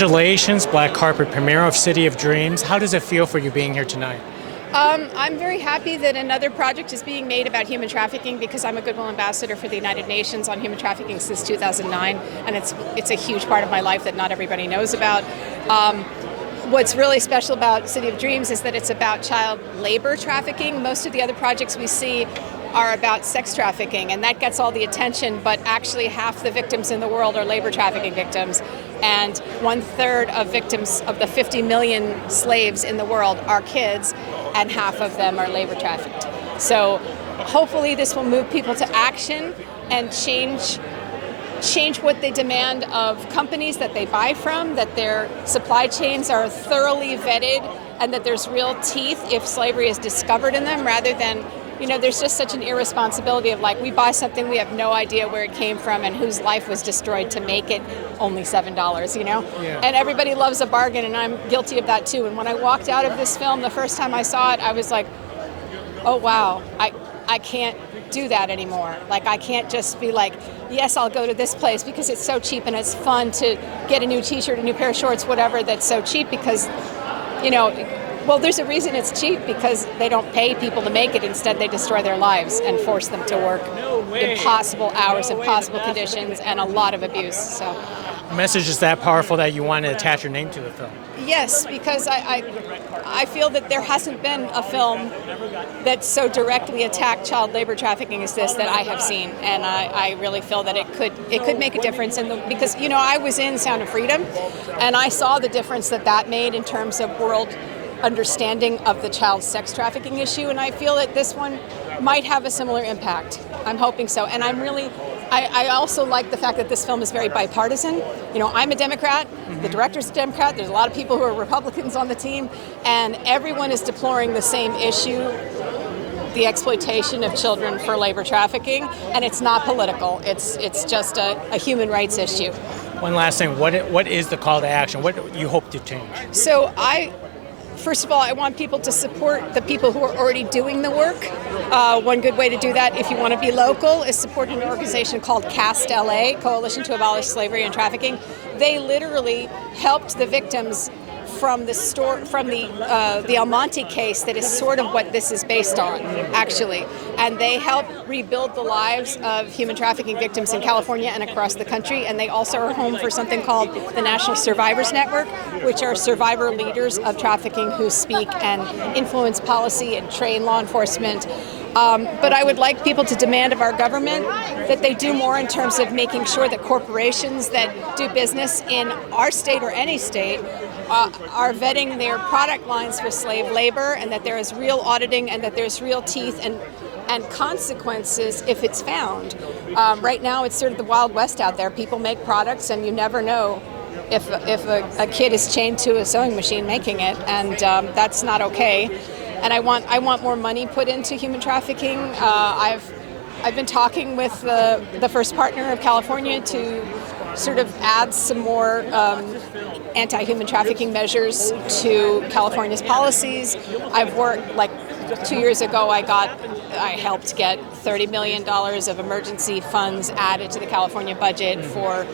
Congratulations, Black Carpet premiere of City of Dreams. How does it feel for you being here tonight? I'm very happy that another project is being made about human trafficking because I'm a Goodwill Ambassador for the United Nations on human trafficking since 2009, and it's a huge part of my life that not everybody knows about. What's really special about City of Dreams is that it's about child labor trafficking. Most of the other projects we see are about sex trafficking, and that gets all the attention, but actually half the victims in the world are labor trafficking victims, and 1/3 of victims of the 50 million slaves in the world are kids, and half of them are labor trafficked. So hopefully this will move people to action and change what they demand of companies that they buy from, that their supply chains are thoroughly vetted, and that there's real teeth if slavery is discovered in them, rather than, there's just such an irresponsibility of we buy something, we have no idea where it came from and whose life was destroyed to make it only $7, Yeah. And everybody loves a bargain, and I'm guilty of that too. And when I walked out of this film, the first time I saw it, I was like, oh wow, I can't do that anymore. I can't just be like, yes, I'll go to this place because it's so cheap and it's fun to get a new t-shirt, a new pair of shorts, whatever, that's so cheap because, there's a reason it's cheap, because they don't pay people to make it. Instead, they destroy their lives and force them to work impossible hours, impossible conditions, and a lot of abuse. So, The message is that powerful that you want to attach your name to the film. yes, because I feel that there hasn't been a film that so directly attacked child labor trafficking as this that I have seen, and I really feel that it could make a difference because I was in Sound of Freedom, and I saw the difference that made in terms of world understanding of the child sex trafficking issue, and I feel that this one might have a similar impact. I'm hoping so, and I also like the fact that this film is very bipartisan. I'm a Democrat, the director's a Democrat, there's a lot of people who are Republicans on the team, and everyone is deploring the same issue, the exploitation of children for labor trafficking, and it's not political, it's just a human rights issue. One last thing, what is the call to action? What do you hope to change? So first of all, I want people to support the people who are already doing the work. One good way to do that, if you want to be local, is support an organization called CAST LA, Coalition to Abolish Slavery and Trafficking. They literally helped the victims from the Almonte case that is sort of what this is based on, actually. And they help rebuild the lives of human trafficking victims in California and across the country. And they also are home for something called the National Survivors Network, which are survivor leaders of trafficking who speak and influence policy and train law enforcement. But I would like people to demand of our government that they do more in terms of making sure that corporations that do business in our state or any state are vetting their product lines for slave labor, and that there is real auditing and that there's real teeth and consequences if it's found. Right now it's sort of the Wild West out there. People make products and you never know if a kid is chained to a sewing machine making it, and that's not okay. And I want more money put into human trafficking. I've been talking with the first partner of California to sort of add some more anti-human trafficking measures to California's policies. I've worked 2 years ago. I helped get $30 million of emergency funds added to the California budget for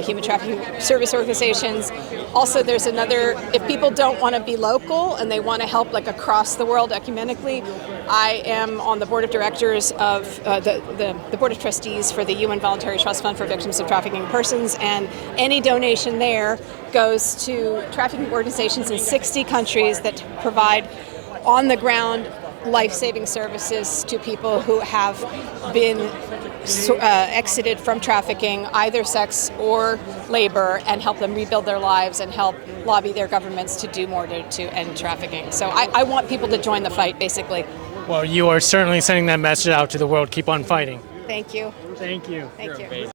human trafficking service organizations. Also, there's if people don't want to be local and they want to help across the world ecumenically, I am on the board of directors of the board of trustees for the UN Voluntary Trust Fund for Victims of Trafficking Persons, and any donation there goes to trafficking organizations in 60 countries that provide on-the-ground life-saving services to people who have been exited from trafficking, either sex or labor, and help them rebuild their lives and help lobby their governments to do more to end trafficking. So I want people to join the fight, basically. Well, you are certainly sending that message out to the world. Keep on fighting. Thank you. Thank you. Thank you.